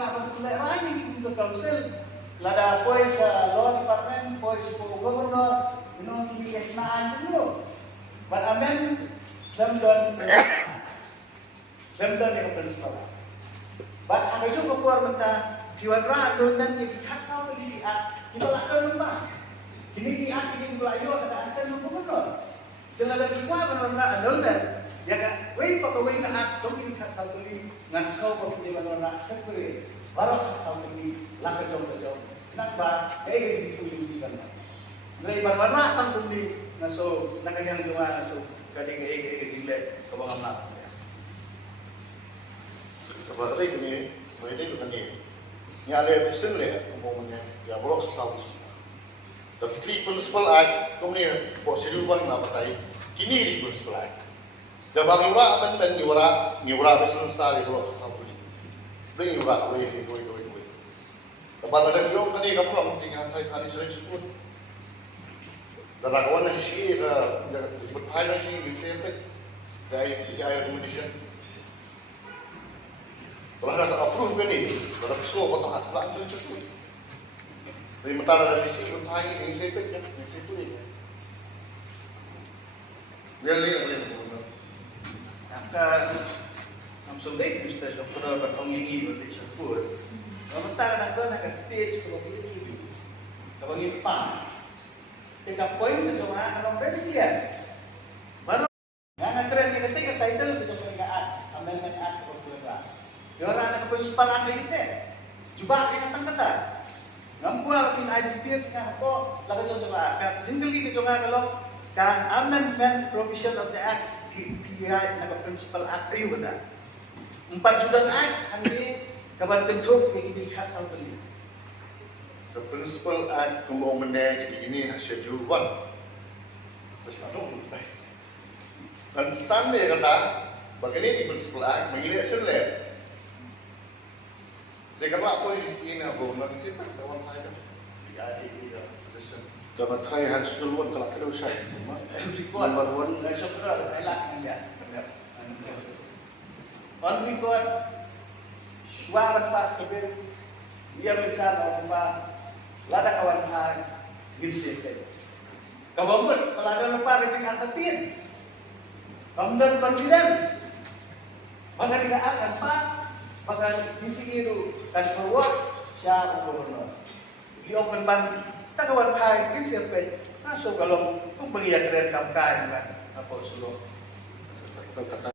anak sila lain di council. Lada poy sa law department, poy sa governor, minong tibiyas na dulu. But amen, Zamdon ni principal. But ang ito kapuar mata, Tiwadra doon di kaksaw ke didiat, kita lakon rumah. Kini diat ini belayo ada asal ng gubernur. Jangan ada semua benar-benar doon ya ka, way pagaway ka at dong ini kaksaw tuli ngasaw pa pili benar-benar sekali. Baru kaksaw tuli lakon jom jom. Nakba, ini disulit kan. Dari benar-benar tang tuli ngaso nakanyang cuma ngaso kadang gile kebangam nak. Kepada ini, mereka itu kan ni. Ni ada pesen le, umumnya ya boleh kesal. The Free Principal Act, kemudian prosedur nak pakai. Kini di Principal Act. Dah bagi orang amendment ni orang pesen sah boleh kesal tu. Beri orang boleh. Lepas ada yang kan ni kamu orang tinggal saya kali sering sebut. Dan kawan yang sih bertanya sih disebut dari recommendation. Kalau ada approve kan ni, kalau pesok atau hat langsung cukup. Dari mentara dari sini bertanya ini sepet kan, ini sepet ni. Biar lihat. Akan sulit Mr. Doktor berkongi berarti sebut. Kalau mentara nak stage kalau boleh tuju. Kalau ini pas. Kita poin itu cuma kalau berisian. Baru yang keren ini ketika title itu peringkat amendment act prosedur. Orang nak principal ada itu, cuba kita tangkap. Nampak in IDPS kan apa? Lalu coba. Kan singkali kita coba kalau kan amendment provision of the act PI nak principal act itu betul. 4 Judan act hari kapan bentuk yang ini khas sama ini. The Principal Act kemudian jadi ini schedule 1. Terus ada mulai. Dan standar kata, bagaimana di Principal Act mengirim senlet. Jadi kalau apa yang di sini apa nak siapa kawan saya kan di ada position. Jangan try harus duluan kalau kita usai. Number 1 saudara elak anda. On record suara pas kebel dia bicara apa lada kawan hai gimsete. Kabangun kalau ada lupa dengan atatin. Kemudian confidence. Maka tidak akan pas maka misi itu dan keluar siapa gubernur di open ban tak kawan kai ini siapa masuk kalau tu beli keren kamkai kan apa usul